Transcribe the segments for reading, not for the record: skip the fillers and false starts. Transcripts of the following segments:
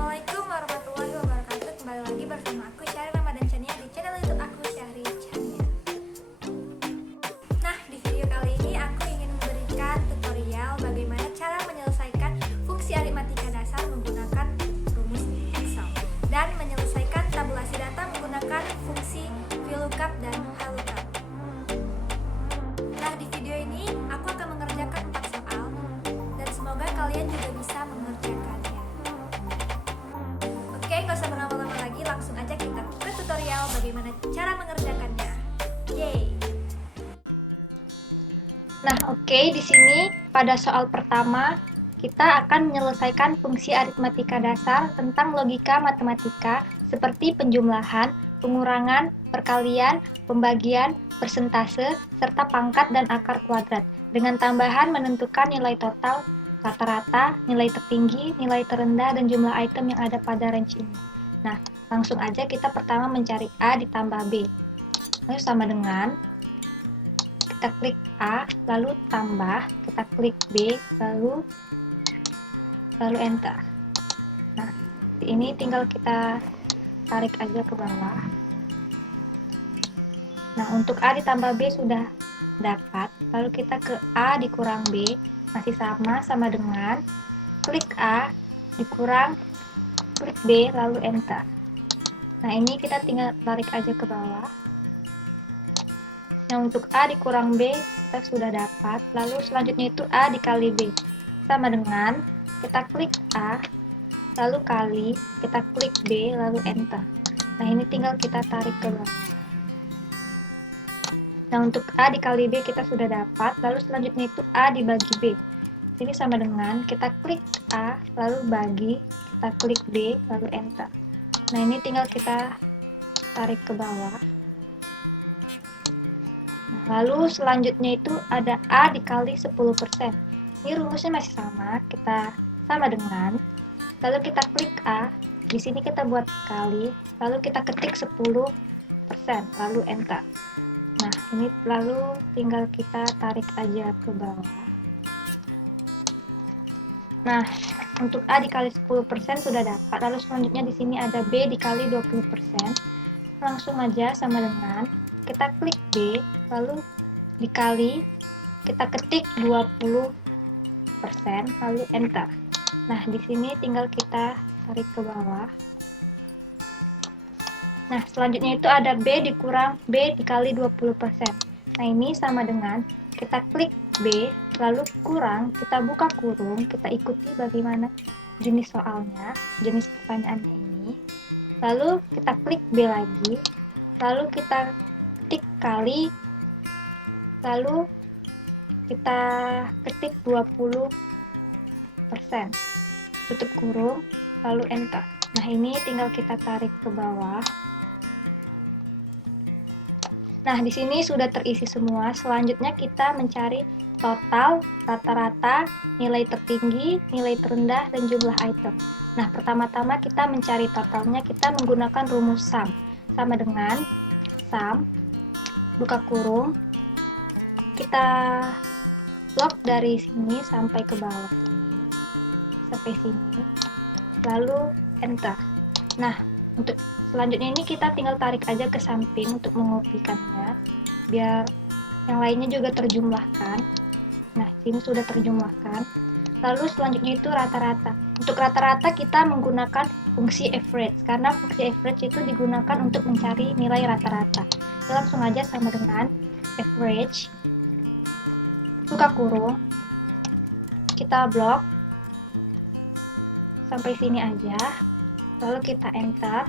Assalamualaikum warahmatullahi wabarakatuh. Kembali lagi bersama aku Syahri Ramadan Chania di channel YouTube aku Syahri Chania. Nah, di video kali ini aku ingin memberikan tutorial bagaimana cara menyelesaikan fungsi aritmatika dasar menggunakan rumus Excel dan menyelesaikan tabulasi data menggunakan fungsi VLOOKUP dan HLOOKUP. Nah, di video ini aku akan mengerjakan 4 soal dan semoga kalian juga bisa mengerjakannya. Oke, nggak usah berlama-lama lagi, langsung aja kita ke tutorial bagaimana cara mengerjakannya. Yeay! Nah, oke, di sini pada soal pertama kita akan menyelesaikan fungsi aritmatika dasar tentang logika matematika seperti penjumlahan, pengurangan, perkalian, pembagian, persentase, serta pangkat dan akar kuadrat dengan tambahan menentukan nilai total, rata-rata, nilai tertinggi, nilai terendah, dan jumlah item yang ada pada range ini. Nah, langsung aja kita pertama mencari A ditambah B. Lalu sama dengan kita klik A, lalu tambah, kita klik B, lalu enter. Nah, ini tinggal kita tarik aja ke bawah. Nah, untuk A ditambah B sudah dapat, lalu kita ke A dikurang B, masih sama dengan klik A dikurang klik B, lalu enter. Nah, ini kita tinggal tarik aja ke bawah. Nah, untuk A dikurang B kita sudah dapat, lalu selanjutnya itu A dikali B, sama dengan kita klik A, lalu kali, kita klik B, lalu enter. Nah, ini tinggal kita tarik ke bawah. Nah, untuk A dikali B kita sudah dapat, lalu selanjutnya itu A dibagi B. Ini sama dengan kita klik A, lalu bagi, kita klik B, lalu enter. Nah, ini tinggal kita tarik ke bawah. Nah, lalu selanjutnya itu ada A dikali 10%. Ini rumusnya masih sama, kita sama dengan, lalu kita klik A, di sini kita buat kali, lalu kita ketik 10%, lalu enter. Nah, ini lalu tinggal kita tarik aja ke bawah. Nah, untuk A dikali 10% sudah dapat, lalu selanjutnya di sini ada B dikali 20%. Langsung aja sama dengan kita klik B, lalu dikali, kita ketik 20%, lalu enter. Nah, di sini tinggal kita tarik ke bawah. Nah, selanjutnya itu ada B dikurang B dikali 20%. Nah, ini sama dengan kita klik B, lalu kurang, kita buka kurung, kita ikuti bagaimana jenis soalnya, jenis pertanyaannya ini. Lalu kita klik B lagi, lalu kita ketik kali, lalu kita ketik 20%, tutup kurung, lalu enter. Nah, ini tinggal kita tarik ke bawah. Nah, di sini sudah terisi semua. Selanjutnya kita mencari total, rata-rata, nilai tertinggi, nilai terendah, dan jumlah item. Nah, pertama-tama kita mencari totalnya, kita menggunakan rumus sum. Sama dengan sum, buka kurung, kita blok dari sini sampai ke bawah sini, sampai sini, lalu enter. Nah, untuk selanjutnya ini kita tinggal tarik aja ke samping untuk mengopikannya, biar yang lainnya juga terjumlahkan. Nah, sini sudah terjumlahkan. Lalu selanjutnya itu rata-rata. Untuk rata-rata kita menggunakan fungsi average, karena fungsi average itu digunakan untuk mencari nilai rata-rata. Kita langsung aja sama dengan average, buka kurung, kita blok sampai sini aja, lalu kita enter.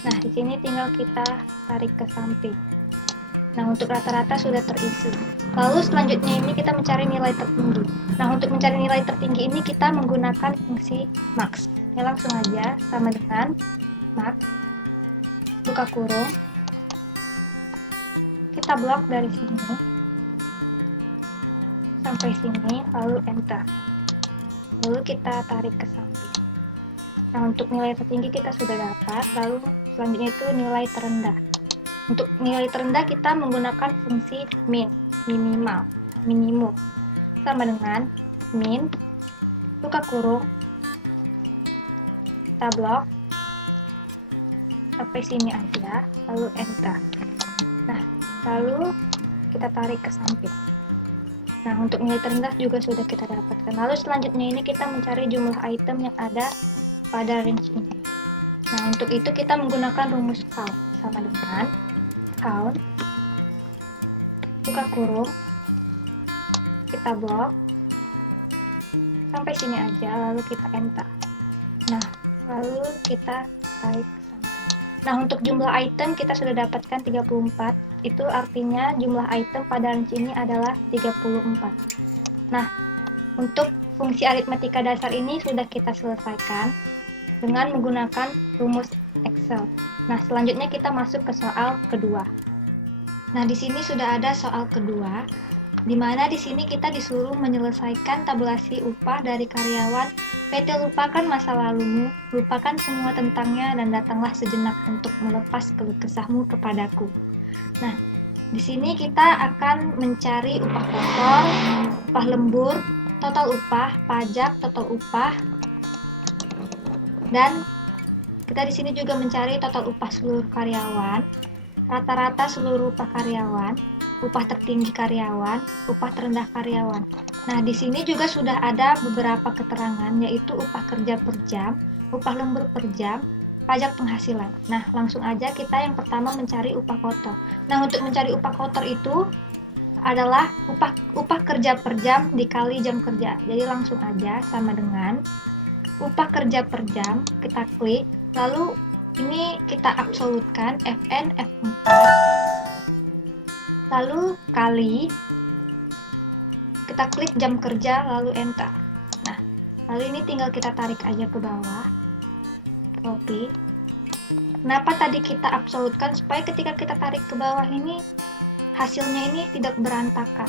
Nah, di sini tinggal kita tarik ke samping. Nah, untuk rata-rata sudah terisi. Lalu selanjutnya ini kita mencari nilai tertinggi. Nah, untuk mencari nilai tertinggi ini kita menggunakan fungsi max. Ya, langsung aja sama dengan max, buka kurung, kita blok dari sini sampai sini, lalu enter. Lalu kita tarik ke samping. Nah, untuk nilai tertinggi kita sudah dapat, lalu selanjutnya itu nilai terendah. Untuk nilai terendah kita menggunakan fungsi min, minimal, minimum. Sama dengan min, buka kurung, kita blok sampai sini aja, lalu enter. Nah, lalu kita tarik ke samping. Nah, untuk nilai terendah juga sudah kita dapatkan. Lalu selanjutnya ini kita mencari jumlah item yang ada pada range ini. Nah, untuk itu kita menggunakan rumus count, sama dengan count buka kurung, kita blok sampai sini aja, lalu kita enter. Nah, lalu kita tarik ke samping. Nah, untuk jumlah item kita sudah dapatkan 34. Itu artinya jumlah item pada range ini adalah 34. Nah, untuk fungsi aritmatika dasar ini sudah kita selesaikan dengan menggunakan rumus Excel. Nah, selanjutnya kita masuk ke soal kedua. Nah, di sini sudah ada soal kedua, di mana di sini kita disuruh menyelesaikan tabulasi upah dari karyawan PT. Lupakan masa lalumu, lupakan semua tentangnya, dan datanglah sejenak untuk melepas keluh kesahmu kepadaku. Nah, di sini kita akan mencari upah kotor, upah lembur, total upah, pajak, total upah, dan kita di sini juga mencari total upah seluruh karyawan, rata-rata seluruh upah karyawan, upah tertinggi karyawan, upah terendah karyawan. Nah, di sini juga sudah ada beberapa keterangan, yaitu upah kerja per jam, upah lembur per jam, pajak penghasilan. Nah, langsung aja kita yang pertama mencari upah kotor. Nah, untuk mencari upah kotor itu adalah upah kerja per jam dikali jam kerja. Jadi langsung aja sama dengan upah kerja per jam, kita klik, lalu ini kita absolutkan Fn F4, lalu kali, kita klik jam kerja, lalu enter. Nah, lalu ini tinggal kita tarik aja ke bawah, copy. Kenapa tadi kita absolutkan? Supaya ketika kita tarik ke bawah ini, hasilnya ini tidak berantakan.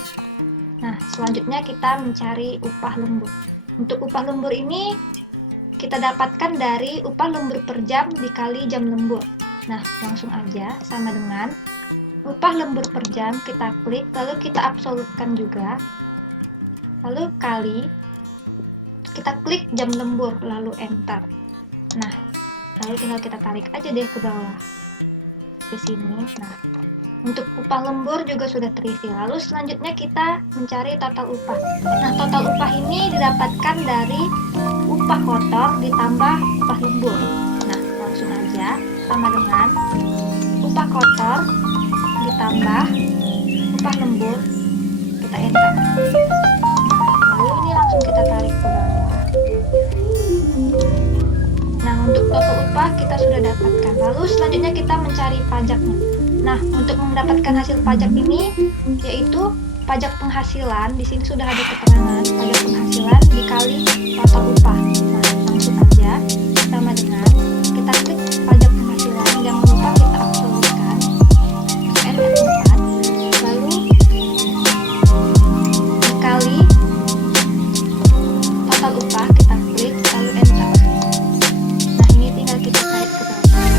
Nah, selanjutnya kita mencari upah lembur. Untuk upah lembur ini, kita dapatkan dari upah lembur per jam dikali jam lembur. Nah, langsung aja sama dengan upah lembur per jam, kita klik, lalu kita absolutkan juga, lalu kali, kita klik jam lembur, lalu enter. Nah, lalu tinggal kita tarik aja deh ke bawah di sini. Nah, untuk upah lembur juga sudah terisi. Lalu selanjutnya kita mencari total upah. Nah, total upah ini didapatkan dari upah kotor ditambah upah lembur. Nah, langsung aja sama dengan upah kotor ditambah upah lembur, kita enter. Lalu ini langsung kita tarik ke bawah. Nah, untuk total upah kita sudah dapatkan. Lalu selanjutnya kita mencari pajaknya. Nah, untuk mendapatkan hasil pajak ini yaitu pajak penghasilan. Di sini sudah ada keterangan pajak penghasilan dikali total upah. Nah, langsung aja sama dengan kita klik pajak penghasilan, jangan lupa kita absolutkan F4, lalu dikali total upah, kita klik lalu enter. Nah, ini tinggal kita tarik ke bawah.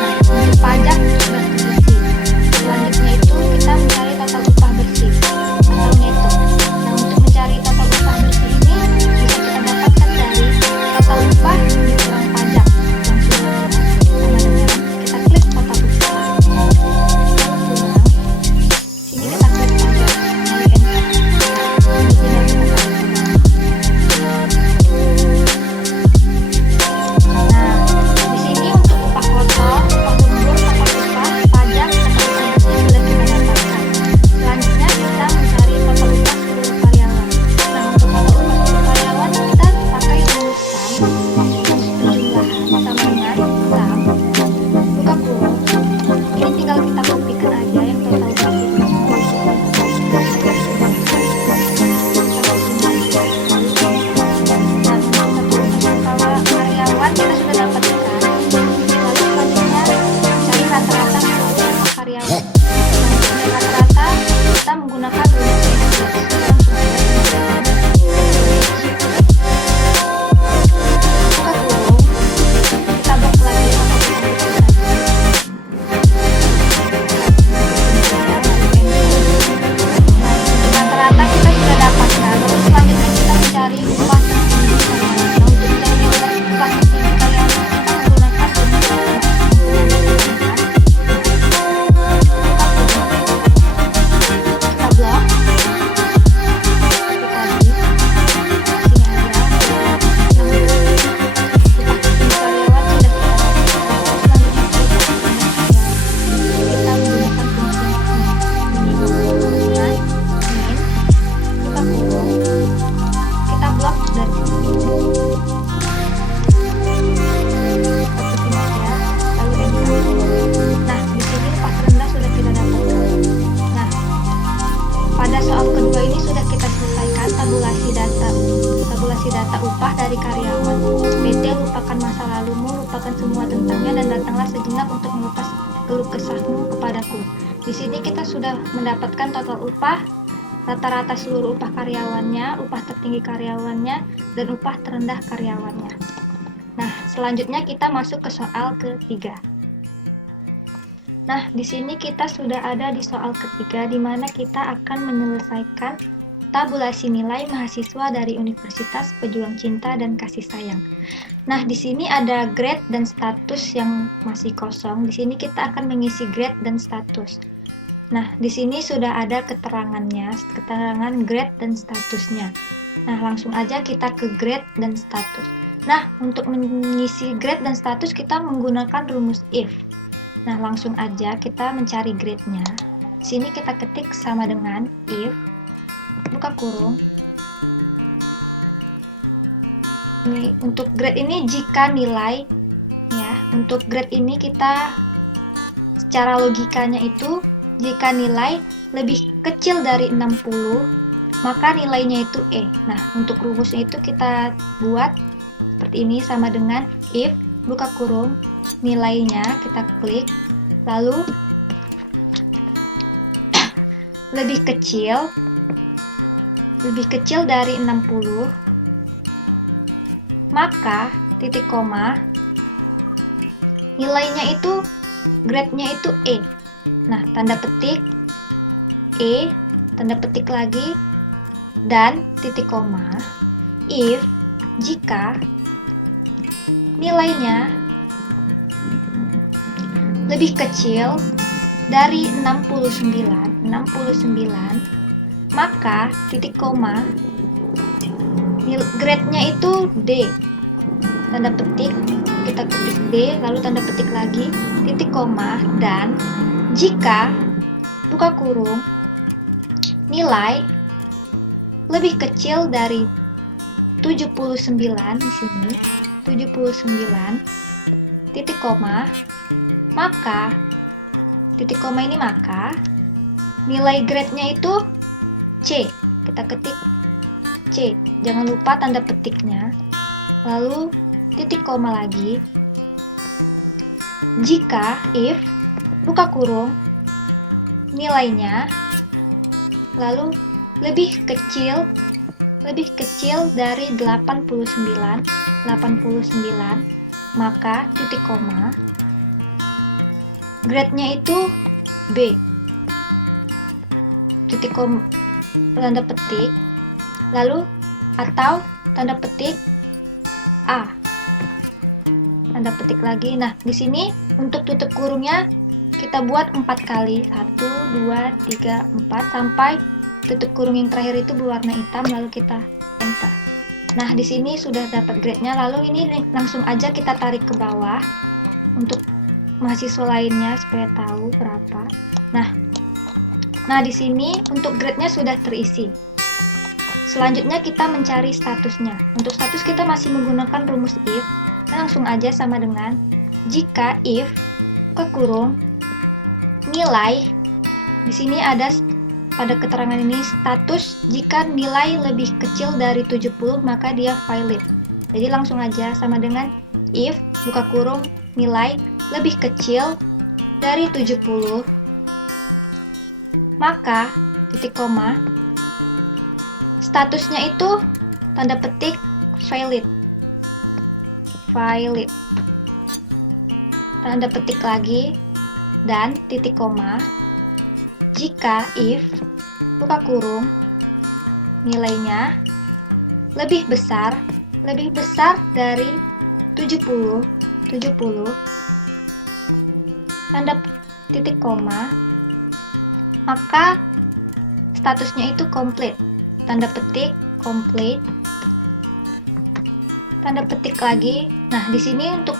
Nah, untuk pajak sudah terisi. Selanjutnya itu kita mencari total upah bersih atau neto. Nah, untuk mencari total upah bersih ini upah dari karyawan. PT, lupakan masa lalumu, lupakan semua tentangnya, dan datanglah sejenak untuk melepas keluh kesahmu kepadaku. Di sini kita sudah mendapatkan total upah, rata-rata seluruh upah karyawannya, upah tertinggi karyawannya, dan upah terendah karyawannya. Nah, selanjutnya kita masuk ke soal ketiga. Nah, di sini kita sudah ada di soal ketiga, di mana kita akan menyelesaikan tabulasi nilai mahasiswa dari Universitas Pejuang Cinta dan Kasih Sayang. Nah, di sini ada grade dan status yang masih kosong. Di sini kita akan mengisi grade dan status. Nah, di sini sudah ada keterangannya, keterangan grade dan statusnya. Nah, langsung aja kita ke grade dan status. Nah, untuk mengisi grade dan status kita menggunakan rumus if. Nah, langsung aja kita mencari grade-nya. Di sini kita ketik sama dengan if, buka kurung. Ini untuk grade ini jika nilai, ya, untuk grade ini kita secara logikanya itu jika nilai lebih kecil dari 60, maka nilainya itu E. Nah, untuk rumusnya itu kita buat seperti ini, sama dengan if, buka kurung, nilainya kita klik, lalu lebih kecil dari 60, maka titik koma, nilainya itu grade-nya itu E. Nah, tanda petik E, tanda petik lagi, dan titik koma, if, jika nilainya lebih kecil dari 69, maka titik koma, grade-nya itu D. Tanda petik, kita ketik D, lalu tanda petik lagi, titik koma, dan jika, buka kurung, nilai lebih kecil dari 79 di sini, 79, titik koma, maka titik koma ini maka nilai grade-nya itu C. Kita ketik C. Jangan lupa tanda petiknya. Lalu titik koma lagi. Jika if, buka kurung, nilainya lalu lebih kecil dari 89, maka titik koma, grade-nya itu B. Titik koma, tanda petik, lalu atau tanda petik A. Tanda petik lagi. Nah, di sini untuk tutup kurungnya kita buat 4 kali. 1, 2, 3, 4 sampai tutup kurung yang terakhir itu berwarna hitam, lalu kita enter. Nah, di sini sudah dapat grade-nya. Lalu ini langsung aja kita tarik ke bawah untuk mahasiswa lainnya supaya tahu berapa. Nah, di sini untuk grade-nya sudah terisi. Selanjutnya kita mencari statusnya. Untuk status kita masih menggunakan rumus if. Nah, langsung aja sama dengan jika if, buka kurung, nilai. Di sini ada pada keterangan ini status jika nilai lebih kecil dari 70 maka dia valid. Jadi langsung aja sama dengan if, buka kurung, nilai lebih kecil dari 70, maka titik koma, statusnya itu tanda petik valid. Tanda petik lagi dan titik koma, jika if, buka kurung, nilainya lebih besar dari 70, tanda titik koma, maka statusnya itu complete. Tanda petik complete, tanda petik lagi. Nah, di sini untuk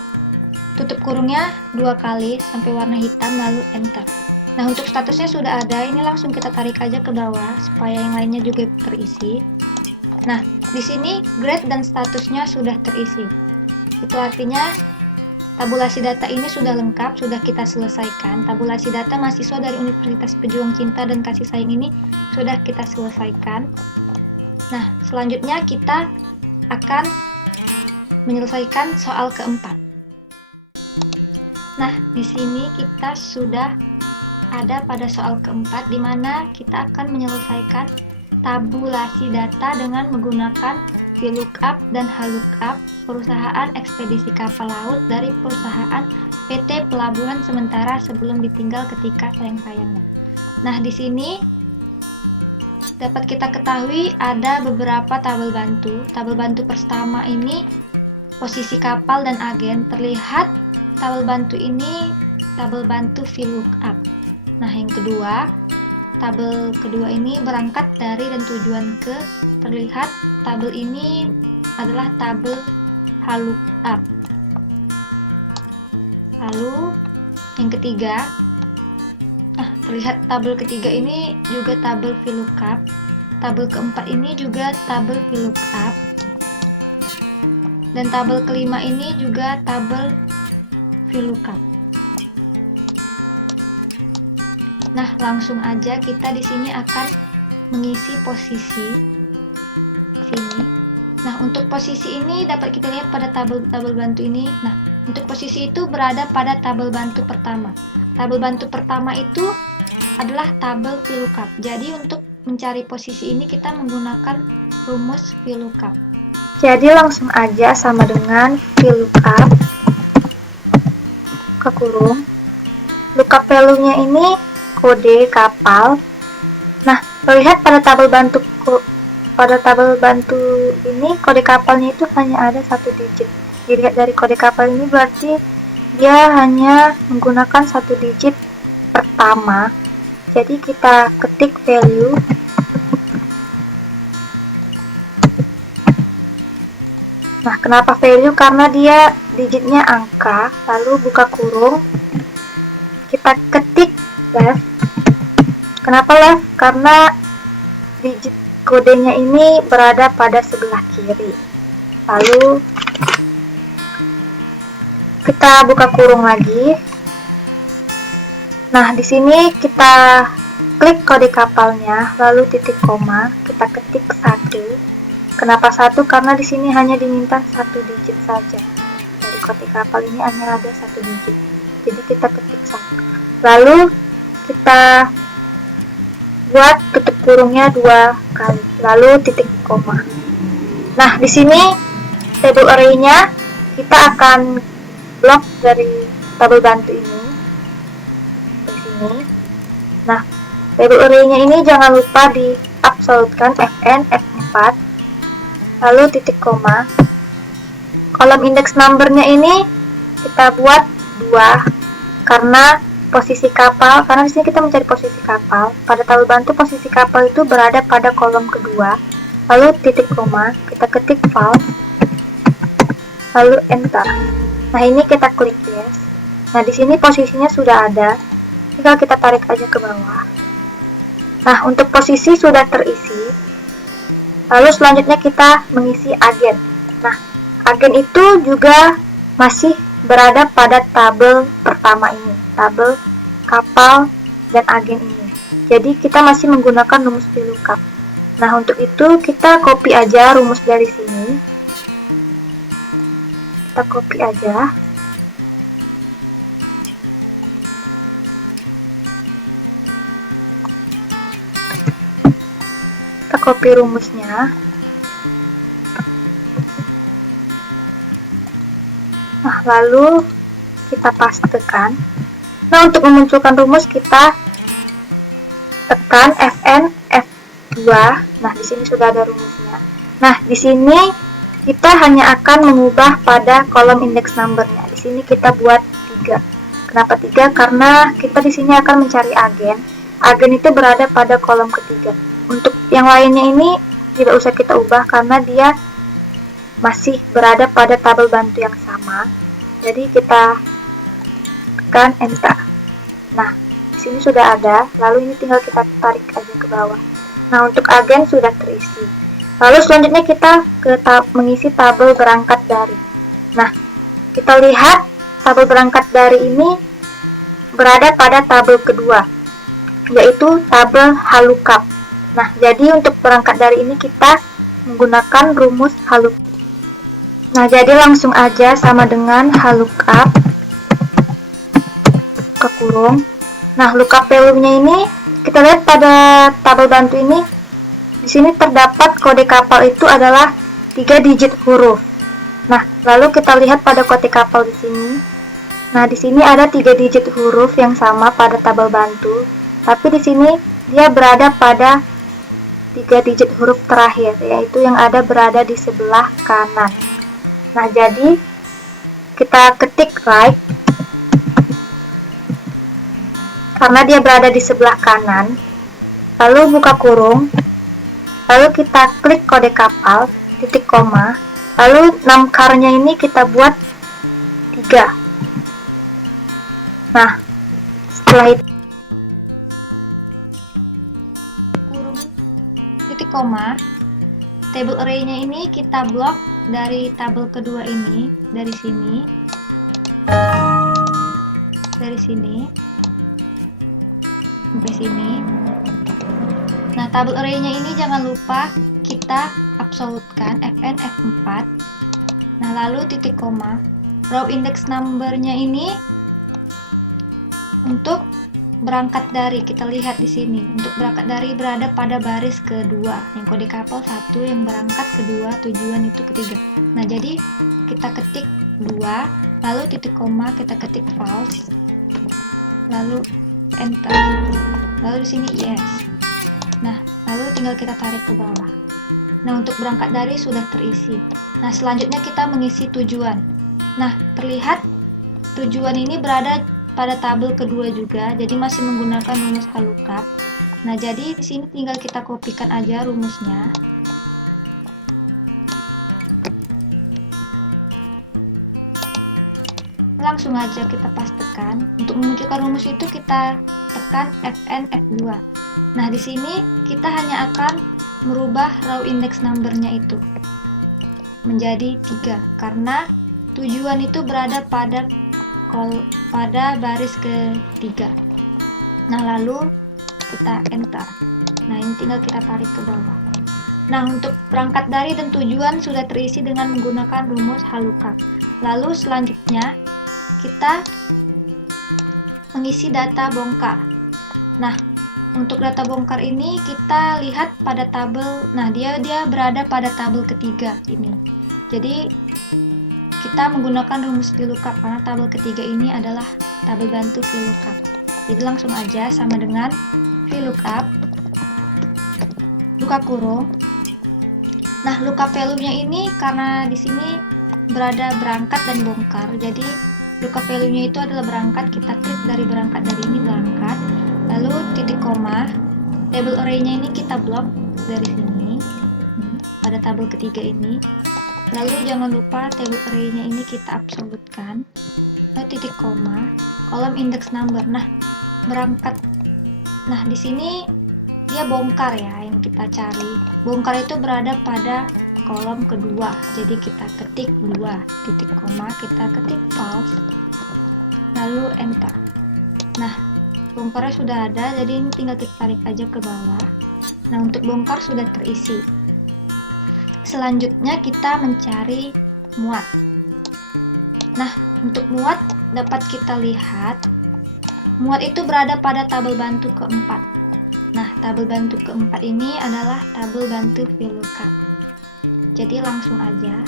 tutup kurungnya 2 kali sampai warna hitam, lalu enter. Nah, untuk statusnya sudah ada. Ini langsung kita tarik aja ke bawah supaya yang lainnya juga terisi. Nah, di sini grade dan statusnya sudah terisi. Itu artinya tabulasi data ini sudah lengkap, sudah kita selesaikan. Tabulasi data mahasiswa dari Universitas Pejuang Cinta dan Kasih Sayang ini sudah kita selesaikan. Nah, selanjutnya kita akan menyelesaikan soal keempat. Nah, di sini kita sudah ada pada soal keempat, di mana kita akan menyelesaikan tabulasi data dengan menggunakan VLOOKUP dan HLOOKUP perusahaan ekspedisi kapal laut dari perusahaan PT Pelabuhan Sementara sebelum ditinggal ketika sayang-sayangnya. Nah, di sini dapat kita ketahui ada beberapa tabel bantu. Tabel bantu pertama ini posisi kapal dan agen. Terlihat tabel bantu ini tabel bantu VLOOKUP. Nah, yang kedua, tabel kedua ini berangkat dari dan tujuan ke. Terlihat tabel ini adalah tabel HLOOKUP. Lalu yang ketiga, terlihat tabel ketiga ini juga tabel VLOOKUP. Tabel keempat ini juga tabel VLOOKUP. Dan tabel kelima ini juga tabel VLOOKUP. Nah, langsung aja kita di sini akan mengisi posisi sini. Nah, untuk posisi ini dapat kita lihat pada tabel bantu ini. Nah, untuk posisi itu berada pada tabel bantu pertama. Tabel bantu pertama itu adalah tabel VLOOKUP. Jadi untuk mencari posisi ini kita menggunakan rumus VLOOKUP. Jadi langsung aja sama dengan VLOOKUP kekurung. Lookup value-nya ini kode kapal. Nah, terlihat pada tabel bantu ini kode kapalnya itu hanya ada 1 digit. Dilihat dari kode kapal ini berarti dia hanya menggunakan 1 digit pertama. Jadi kita ketik value. Nah, kenapa value? Karena dia digitnya angka. Lalu buka kurung. Kita ketik left. Kenapa left? Karena digit kodenya ini berada pada sebelah kiri. Lalu kita buka kurung lagi. Nah, di sini kita klik kode kapalnya, lalu titik koma, kita ketik 1. Kenapa 1? Karena di sini hanya diminta 1 digit saja. Dari kode kapal ini hanya ada 1 digit. Jadi kita ketik 1. Lalu kita buat tutup kurungnya 2 kali, lalu titik koma. Nah, di sini table array-nya kita akan blok dari tabel bantu ini. Nah, table array-nya ini jangan lupa di absolutkan Fn F4, lalu titik koma. Kolom index number-nya ini kita buat 2 karena posisi kapal, karena di sini kita mencari posisi kapal. Pada tabel bantu posisi kapal itu berada pada kolom kedua. Lalu titik koma, kita ketik false, lalu enter. Nah, ini kita klik yes. Nah, di sini posisinya sudah ada. Tinggal kita tarik aja ke bawah. Nah, untuk posisi sudah terisi. Lalu selanjutnya kita mengisi agen. Nah, agen itu juga masih berada pada tabel pertama ini, tabel kapal dan agen ini. Jadi kita masih menggunakan rumus VLOOKUP. Nah, untuk itu kita copy aja rumus dari sini. Kita copy aja. Kita copy rumusnya. Nah, lalu kita pastekan. Nah, untuk memunculkan rumus kita tekan Fn F2. Nah, di sini sudah ada rumusnya. Nah, di sini kita hanya akan mengubah pada kolom index number-nya. Di sini kita buat 3. Kenapa 3? Karena kita di sini akan mencari agen. Agen itu berada pada kolom ketiga. Untuk yang lainnya ini tidak usah kita ubah karena dia masih berada pada tabel bantu yang sama. Jadi kita tekan enter. Nah, di sini sudah ada. Lalu ini tinggal kita tarik aja ke bawah. Nah, untuk agen sudah terisi. Lalu selanjutnya kita mengisi tabel berangkat dari. Nah, kita lihat tabel berangkat dari ini berada pada tabel kedua, yaitu tabel HLOOKUP. Nah, jadi untuk berangkat dari ini kita menggunakan rumus HLOOKUP. Nah, jadi langsung aja sama dengan lookup buka kurung. Nah, lookup value-nya ini kita lihat pada tabel bantu ini. Di sini terdapat kode kapal itu adalah 3 digit huruf. Nah, lalu kita lihat pada kode kapal di sini. Nah, di sini ada 3 digit huruf yang sama pada tabel bantu, tapi di sini dia berada pada 3 digit huruf terakhir, yaitu yang ada berada di sebelah kanan. Nah, jadi kita ketik right karena dia berada di sebelah kanan, lalu buka kurung, lalu kita klik kode kapal, titik koma, lalu number-nya ini kita buat 3. Nah, setelah itu kurung titik koma, table array-nya ini kita blok dari tabel kedua ini, dari sini, sampai sini. Nah, tabel array-nya ini jangan lupa kita absolutkan Fn F4. Nah, lalu titik koma. Row index number-nya ini untuk berangkat dari, kita lihat di sini. Untuk berangkat dari berada pada baris kedua. Yang kode kapal 1, yang berangkat kedua, tujuan itu ketiga. Nah, jadi kita ketik 2, lalu titik koma, kita ketik false. Lalu enter. Lalu di sini yes. Nah, lalu tinggal kita tarik ke bawah. Nah, untuk berangkat dari sudah terisi. Nah, selanjutnya kita mengisi tujuan. Nah, terlihat tujuan ini berada pada tabel kedua juga, jadi masih menggunakan rumus lookup. Nah, jadi di sini tinggal kita kopikan aja rumusnya. Langsung aja kita pastekan. Untuk memunculkan rumus itu kita tekan Fn F2. Nah, di sini kita hanya akan merubah row index number-nya itu menjadi 3 karena tujuan itu berada pada baris ketiga. Nah, lalu kita enter. Nah, ini tinggal kita tarik ke bawah. Nah, untuk perangkat dari dan tujuan sudah terisi dengan menggunakan rumus lookup. Lalu selanjutnya kita mengisi data bongkar. Nah, untuk data bongkar ini kita lihat pada tabel. Nah, dia berada pada tabel ketiga ini. Jadi kita menggunakan rumus VLOOKUP karena tabel ketiga ini adalah tabel bantu VLOOKUP. Jadi langsung aja sama dengan VLOOKUP buka kurung. Nah, lookup value-nya ini karena di sini berada berangkat dan bongkar. Jadi lookup value-nya itu adalah berangkat, kita klik dari berangkat, dari ini berangkat. Lalu titik koma, table array-nya ini kita blok dari sini pada tabel ketiga ini. Lalu jangan lupa table array-nya ini kita absolutkan. Lalu titik koma, kolom index number. Nah, berangkat. Nah, di sini dia bongkar ya yang kita cari. Bongkar itu berada pada kolom kedua. Jadi kita ketik 2 titik koma, kita ketik false. Lalu enter. Nah, bongkarnya sudah ada, jadi ini tinggal kita tarik aja ke bawah. Nah, untuk bongkar sudah terisi. Selanjutnya kita mencari muat. Nah, untuk muat dapat kita lihat muat itu berada pada tabel bantu keempat. Nah, tabel bantu keempat ini adalah tabel bantu VLOOKUP. Jadi langsung aja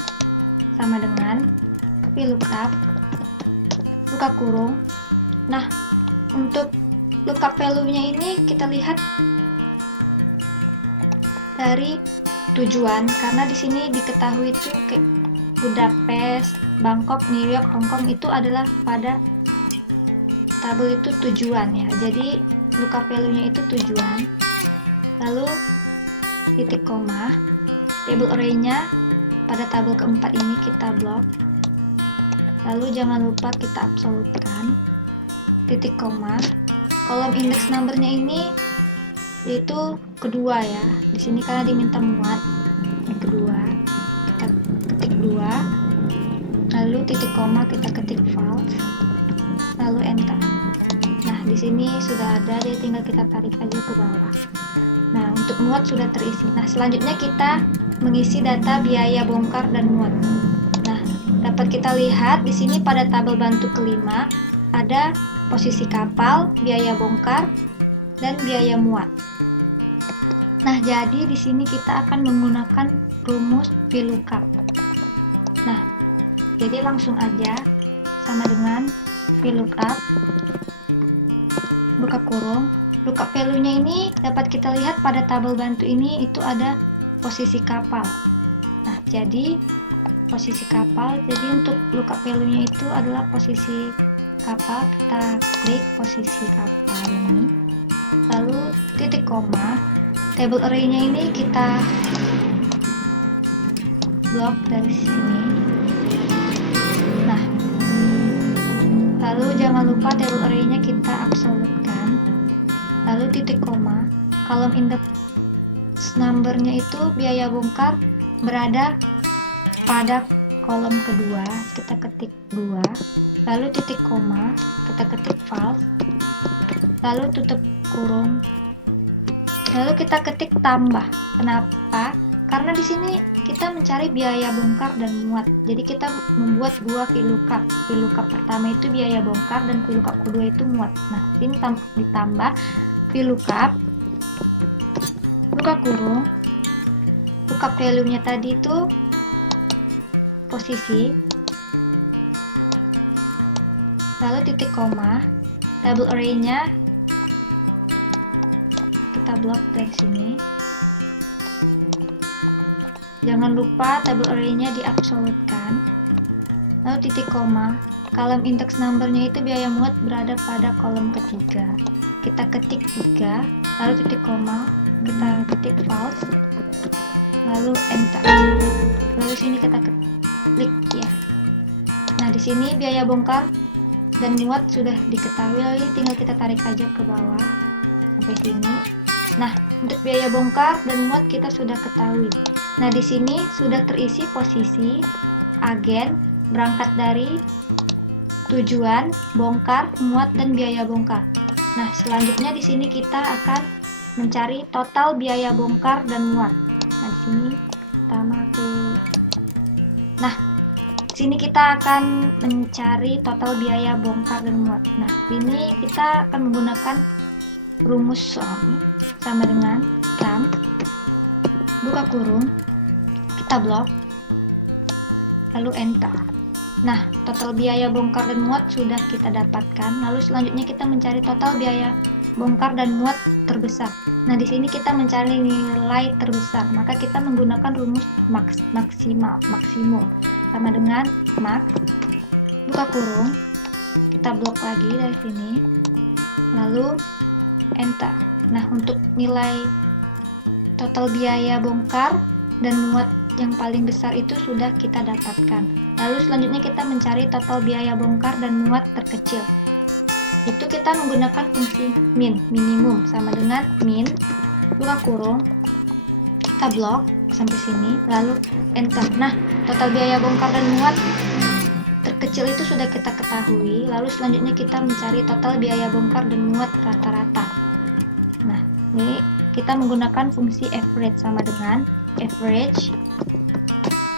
sama dengan VLOOKUP buka kurung. Nah, untuk lookup value-nya ini kita lihat dari tujuan karena di sini diketahui itu kayak Budapest, Bangkok, New York, Hong Kong itu adalah pada tabel itu tujuan ya. Jadi lookup value-nya itu tujuan. Lalu titik koma, table array-nya pada tabel keempat ini kita blok. Lalu jangan lupa kita absolutkan. Titik koma, kolom index number-nya ini yaitu kedua ya. Di sini karena diminta muat yang kedua, kita ketik 2. Lalu titik koma kita ketik false. Lalu enter. Nah, di sini sudah ada, jadi tinggal kita tarik aja ke bawah. Nah, untuk muat sudah terisi. Nah, selanjutnya kita mengisi data biaya bongkar dan muat. Nah, dapat kita lihat di sini pada tabel bantu kelima ada posisi kapal, biaya bongkar, dan biaya muat. Nah, jadi di sini kita akan menggunakan rumus VLOOKUP. Nah, jadi langsung aja sama dengan VLOOKUP, buka kurung. Lookup value-nya ini dapat kita lihat pada tabel bantu ini itu ada posisi kapal. Nah, jadi posisi kapal, jadi untuk lookup value-nya itu adalah posisi kapal. Kita klik posisi kapal ini, lalu titik koma. Table array-nya ini kita blok dari sini. Nah, lalu jangan lupa table array-nya kita absolutkan. Lalu titik koma, kolom index number-nya itu biaya bongkar berada pada kolom kedua, kita ketik 2, lalu titik koma, kita ketik false, lalu tutup kurung, lalu kita ketik tambah. Kenapa? Karena di sini kita mencari biaya bongkar dan muat, jadi kita membuat dua VLOOKUP. VLOOKUP pertama itu biaya bongkar dan VLOOKUP kedua itu muat. Nah, ini ditambah VLOOKUP, buka kurung, lookup value-nya tadi itu posisi, lalu titik koma, table array-nya kita blok dari sini. Jangan lupa table array-nya diabsolutkan, lalu titik koma, kolom index number-nya itu biaya muat berada pada kolom ketiga. Kita ketik 3, lalu titik koma, kita ketik false, lalu enter. Lalu sini kita klik ya. Nah, di sini biaya bongkar dan muat sudah diketahui, lalu tinggal kita tarik aja ke bawah sampai sini. Nah, untuk biaya bongkar dan muat kita sudah ketahui. Nah, di sini sudah terisi posisi, agen, berangkat dari, tujuan, bongkar, muat, dan biaya bongkar. Nah, selanjutnya di sini kita akan mencari total biaya bongkar dan muat. Nah, di sini pertama tuh. Nah, di sini kita akan mencari total biaya bongkar dan muat. Nah, ini kita akan menggunakan rumus SUM sama dengan SUM, buka kurung, kita blok, lalu enter. Nah, total biaya bongkar dan muat sudah kita dapatkan. Lalu selanjutnya kita mencari total biaya bongkar dan muat terbesar. Nah, di sini kita mencari nilai terbesar, maka kita menggunakan rumus maksimum sama dengan max, buka kurung, kita blok lagi dari sini, lalu enter. Nah, untuk nilai total biaya bongkar dan muat yang paling besar itu sudah kita dapatkan. Lalu selanjutnya kita mencari total biaya bongkar dan muat terkecil. Itu kita menggunakan fungsi minimum sama dengan min, buka kurung, kita blok sampai sini, lalu enter. Nah, total biaya bongkar dan muat terkecil itu sudah kita ketahui. Lalu selanjutnya kita mencari total biaya bongkar dan muat rata-rata. Nah, ini kita menggunakan fungsi average sama dengan average,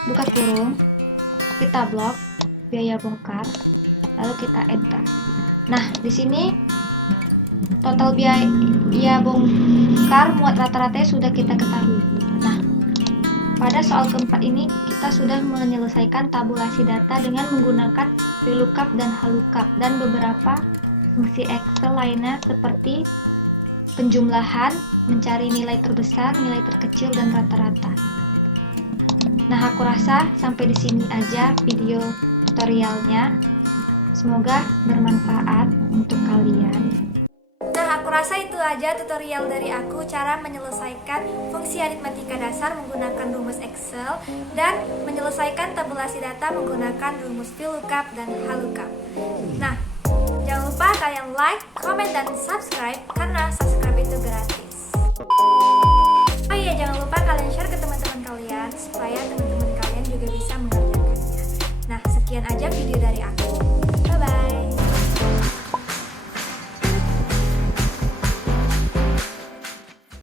buka kurung, kita blok biaya bongkar, lalu kita enter. Nah, di sini total biaya bongkar muat rata-ratanya sudah kita ketahui. Nah, pada soal keempat ini kita sudah menyelesaikan tabulasi data dengan menggunakan VLOOKUP dan HLOOKUP dan beberapa fungsi Excel lainnya seperti penjumlahan, mencari nilai terbesar, nilai terkecil, dan rata-rata. Nah, aku rasa sampai di sini aja video tutorialnya. Semoga bermanfaat untuk kalian. Nah, aku rasa itu aja tutorial dari aku cara menyelesaikan fungsi aritmatika dasar menggunakan rumus Excel dan menyelesaikan tabulasi data menggunakan rumus VLOOKUP dan HLOOKUP. Nah, jangan lupa kalian like, comment, dan subscribe karena subscribe itu gratis.